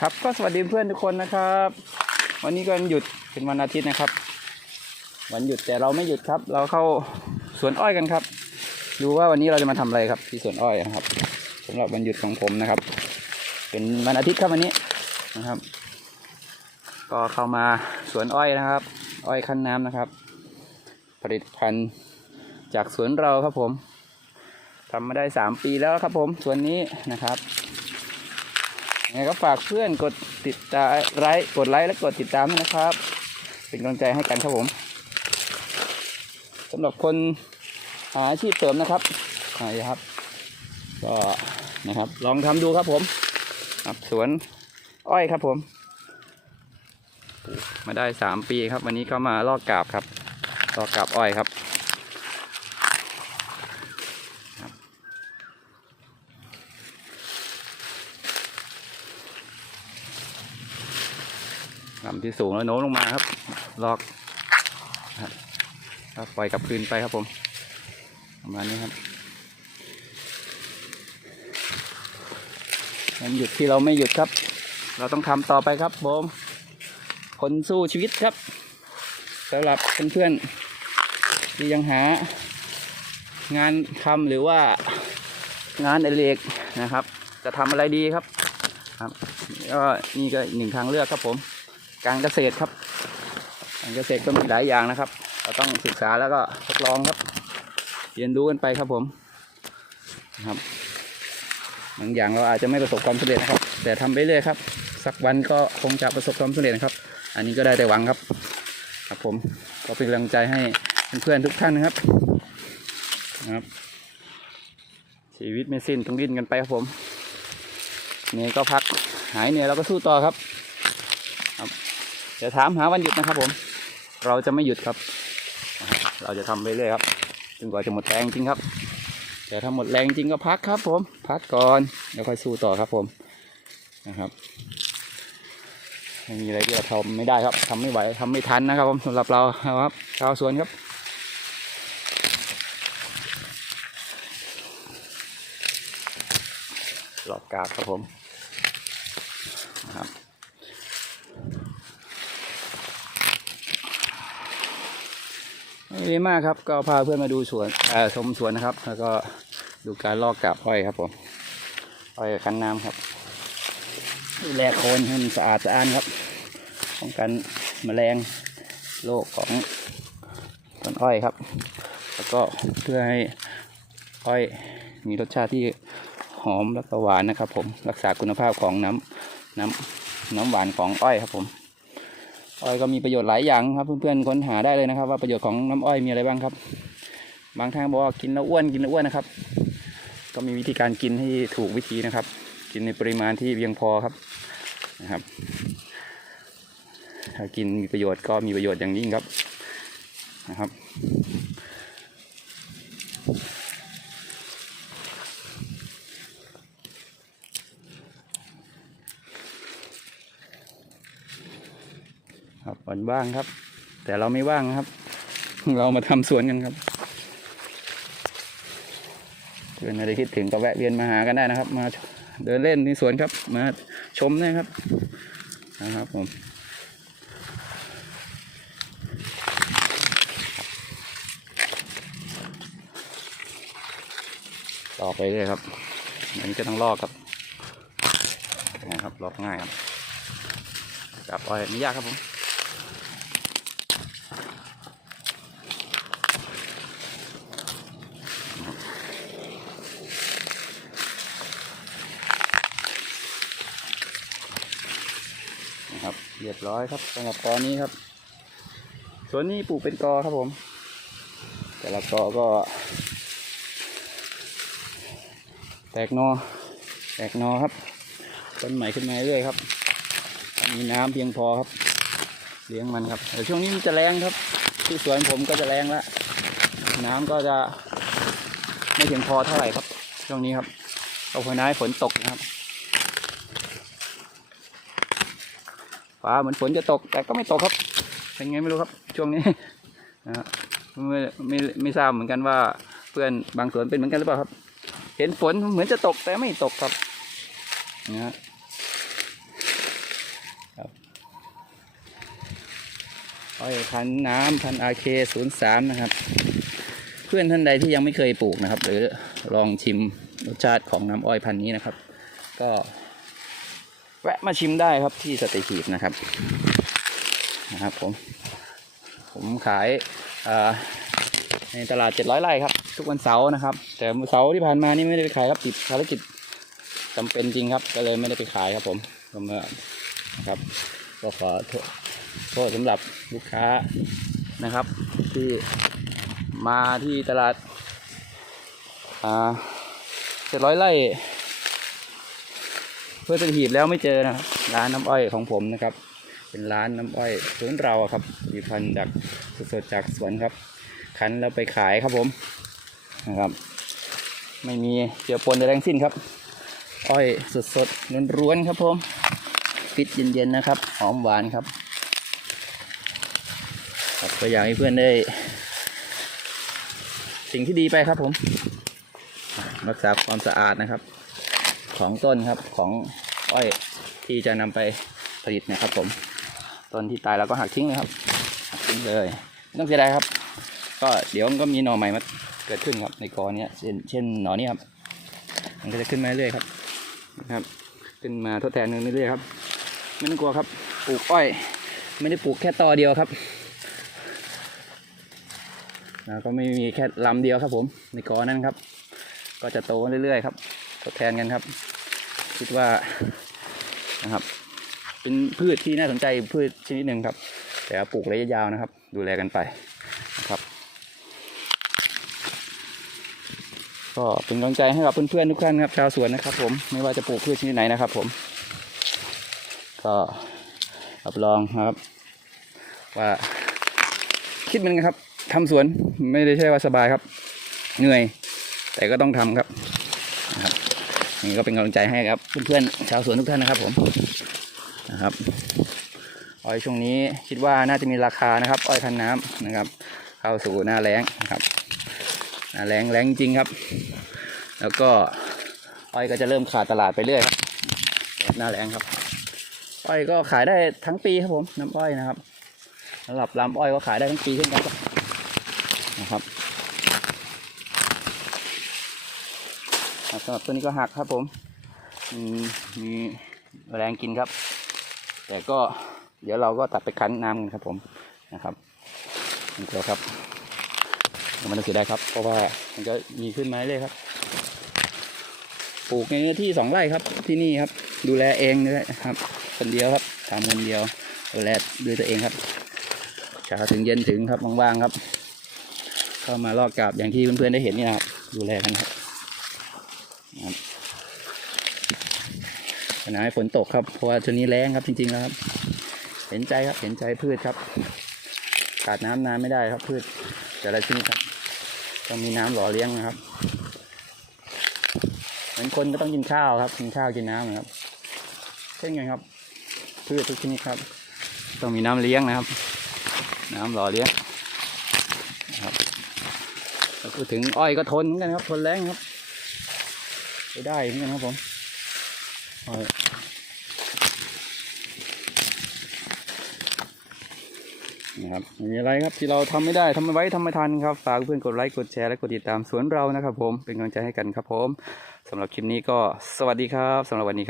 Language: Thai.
ครับก็สวัสดีเพื่อนทุกคนนะครับ วันนี้ก็วันหยุดเป็นวันอาทิตย์นะครับ วันหยุดแต่เราไม่หยุดครับ เราเข้าสวนอ้อยกันครับ ดูว่าวันนี้เราจะมาทำอะไรครับ ที่สวนอ้อยนะครับสำหรับวันหยุดของผมนะครับ เป็นวันอาทิตย์ครับวันนี้นะครับ ก็เข้ามาสวนอ้อยนะครับ อ้อยคั้นน้ำนะครับ ผลิตภัณฑ์จากสวนเราครับผมทำมาได้สามปีแล้วครับผมสวนนี้นะครับ ไงก็ฝากเพื่อนกดติดตามไลค์กดไลค์และกดติดตามด้วยนะครับ เป็นกำลังใจให้กันครับผมสำหรับคนหาอาชีพเสริมนะครับนี่ครับ ก็นะครับ ลองทำดูครับผมครับสวนอ้อยครับผมมาได้สามปีครับ วันนี้ก็มาลอกกาบครับลอกกาบอ้อยครับำที่สูงแล้วโน้มลงมาครับลอกครับปล่อยกลับคืนไปครับผมประมาณนี้ครับวันหยุดที่เราไม่หยุดครับ เราต้องทำต่อไปครับผมคนสู้ชีวิตครับสำหรับเพื่อนๆที่ยังหา งานทำหรือว่างานอดิเรกนะครับ จะทำอะไรดีครับครับก็นี่ก็หนึ่งทางเลือกครับผม การเกษตรครับ การเกษตรก็มีหลายอย่างนะครับ เราต้องศึกษาแล้วก็ทดลองครับ เรียนรู้กันไปครับผมนะครับบางอย่างเราอาจจะไม่ประสบความสำเร็จนะครับ แต่ทำไปเรื่อยครับ สักวันก็คงจะประสบความสำเร็จครับ อันนี้ก็ได้แต่หวังครับ ครับผมก็เป็นกำลังใจให้เพื่อนๆทุกท่านนะครับนะครับชีวิตไม่สิ้นต้องดิ้นกันไปครับผมเหนี่อยก็พักหายเหนื่อยเราก็สู้ต่อครับครับ จะถามหาวันหยุดนะครับผม เราจะไม่หยุดครับ เราจะทำไปเรื่อยครับจนกว่าจะหมดแรงจริงครับแต่ถ้าหมดแรงจริงก็พักครับ ผม พักก่อนแล้วค่อยสู้ต่อครับ ผมนะครับไม่มีอะไรที่เราทำไม่ได้ครับทำไม่ไหวทำไม่ทันนะครับ ผมสำหรับเราครับชาวสวนครับหลอกกาบครับผมนะครับ ไม่ได้มากครับ ก็พาเพื่อนมาดูสวนอชมสวนนะครับ แล้วก็ดูการลอกกาบอ้อยครับผมอ้อยคันน้ำครับดูแลโคนให้มันสะอาดสะอ้านครับป้องกันแมลงโรคของต้นอ้อยครับ แล้วก็เพื่อให้อ้อยมีรสชาติที่หอมแล้วก็หวานนะครับ ผมรักษาคุณภาพของน้ำน้ำน้ำหวานของอ้อยครับผม อ้อยก็มีประโยชน์หลายอย่างครับ เพื่อนๆค้นหาได้เลยนะครับ ว่าประโยชน์ของน้ำอ้อยมีอะไรบ้างครับ บางท่านบอกว่ากินแล้วอ้วนกินแล้วอ้วนนะครับ ก็มีวิธีการกินให้ถูกวิธีนะครับ กินในปริมาณที่เพียงพอครับนะครับ ถ้ากินมีประโยชน์ก็มีประโยชน์อย่างยิ่งครับนะครับ ครับวันว่างครับ แต่เราไม่ว่างครับ เรามาทำสวนกันครับเพื่อนอะไรคิดถึงก็แวะเวียนมาหากันได้นะครับ มาเดินเล่นในสวนครับ มาชมได้ครับนะครับผมต่อไปเลยครับอันนี้ก็ต้องลอกครับนะครับลอกง่ายครับจับอ้อยไม่ยากครับผม นะครับ เรียบร้อยครับสำหรับกอนี้ครับ ส่วนนี้ปลูกเป็นกอครับผม แต่ละกอก็ แตกนอ แตกนอครับต้นใหม่ขึ้นมาเรื่อยครับ มีน้ำเพียงพอครับ เลี้ยงมันครับแต่ช่วงนี้มันจะแรงครับ ที่สวนผมก็จะแรงละน้ำก็จะไม่เพียงพอเท่าไหร่ครับ ช่วงนี้ครับเอาพน้ายฝนตกนะครับ ฟ้าเหมือนฝนจะตก แต่ก็ไม่ตกครับเป็นไงไม่รู้ครับ ช่วงนี้นะไม่ไม่ไม่ทราบเหมือนกันว่า เพื่อนบางสวนเป็นเหมือนกันหรือเปล่าครับ เห็นฝนเหมือนจะตกแต่ไม่ตกครับนะครับอ้อยพันน้ำพันอาเคศูนย์สามนะครับ เพื่อนท่านใดที่ยังไม่เคยปลูกนะครับ หรือลองชิมรสชาติของน้ำอ้อยพันนี้นะครับ ก็ แวะมาชิมได้ครับที่สตหีบนะครับนะครับผม ผมขายในตลาด700ไร่ครับ ทุกวันเสาร์นะครับ แต่เสาร์ที่ผ่านมานี่ไม่ได้ไปขายครับติดภารกิจจำเป็นจริงครับ ก็เลยไม่ได้ไปขายครับผมก็เมื่อนะครับก็ขอโทษโทษสำหรับลูกค้านะครับ ที่มาที่ตลาดอ่าเจ็ดร้อยไร่ เพื่อจะหีบแล้วไม่เจอนะครับร้านน้ำอ้อยของผมนะครับ เป็นร้านน้ำอ้อยสวนเราครับมีพันจากสดๆจากสวนครับ คั้นแล้วไปขายครับผมนะครับ ไม่มีเจือปนใดทั้งสิ้นครับ อ้อยสดๆร้วนๆครับผมฟิตเย็นๆนะครับ หอมหวานครับครับก็อยากให้เพื่อนได้ สิ่งที่ดีไปครับผม รักษาความสะอาดนะครับ ของต้นครับของอ้อยที่จะนำไปผลิตนะครับ ผม ต้นที่ตายเราก็หักทิ้งเลยครับ หักทิ้งเลยไม่ต้องเสียดายครับ ก็เดี๋ยวมันก็มีหน่อใหม่มาเกิดขึ้นครับในกอเนี้ยเช่นเช่นหน่อนี้ครับ มันก็จะขึ้นมาเรื่อยๆครับนะครับ ขึ้นมาทดแทนกันเรื่อยครับ ไม่ต้องกลัวครับ ปลูกอ้อย ไม่ได้ปลูกแค่ตอเดียวครับก็ไม่มีแค่ลำเดียวครับผมในกอนั้นครับ ก็จะโตเรื่อยๆครับ ทดแทนกันครับ คิดว่านะครับ เป็นพืชที่น่าสนใจพืชชนิดหนึ่งครับ แต่ปลูกระยะยาวนะครับ ดูแลกันไปนะครับ ก็เป็นกำลังใจให้กับเพื่อนๆทุกท่านครับชาวสวนนะครับ ผมไม่ว่าจะปลูกพืชชนิดไหนนะครับ ผม ก็รับรองนะครับ ว่าคิดเหมือนกันครับทำสวนไม่ได้ใช่ว่าสบายครับ เหนื่อย แต่ก็ต้องทำครับนะครับ นี่ก็เป็นกำลังใจให้ครับเพื่อนๆชาวสวนทุกท่านนะครับผมนะครับอ้อยช่วงนี้คิดว่าน่าจะมีราคานะครับ อ้อยพันน้ำนะครับ เข้าสู่หน้าแล้งนะครับหน้าแรงแรงจริงครับ แล้วก็อ้อยก็จะเริ่มขาดตลาดไปเรื่อยครับหน้าแรงครับอ้อยก็ขายได้ทั้งปีครับผมน้ำอ้อยนะครับสำหรับลำอ้อยก็ขายได้ทั้งปีเช่นกันนะครับ สำหรับตัวนี้ก็หักครับผมมีแมลงกินครับ แต่ก็เดี๋ยวเราก็ตัดไปคั้นน้ำกันครับผมนะครับนี่ก็ครับมันต้องเสียไดายครับ เพราะว่ามันจะมีขึ้นมาเรื่อยครับ ปลูกในเนื้อที่สองไร่ครับ ที่นี่ครับ ดูแลเองด้วยครับ คนเดียวครับทำคนเดียวดูแลด้วยตัวเองครับเช้าถึงเย็นถึงครับว่างๆครับ เข้ามาลอกกาบอย่างที่เพื่อนๆได้เห็นนี่นะครับดูแลกันครับ ปัญหาให้ฝนตกครับเพราะว่าช่วงนี้แรงครับจริงๆแล้วครับ เห็นใจครับเห็นใจพืชครับขาดน้ำนานไม่ได้ครับพืชแต่ละชนิดครับต้องมีน้ำหล่อเลี้ยงนะครับเหมือนคนก็ต้องกินข้าวครับกินข้าวกินน้ำนะครับเช่นกันครับ พืชทุกชนิดครับ ต้องมีน้ำเลี้ยงนะครับ น้ำหล่อเลี้ยงนะครับพูดถึงอ้อยก็ทนเหมือนกันครับทนแรงครับใช้ได้เหมือนกันครับผม นะครับมีอะไรครับที่เราทำไม่ได้ทำไมไว้ทำไม่ทันครับฝากเพื่อนกดไลค์กดแชร์และกดติดตามสวนเรานะครับผมเป็นกำลังใจให้กันครับผมสำหรับคลิปนี้ก็สวัสดีครับสำหรับวันนี้ครับ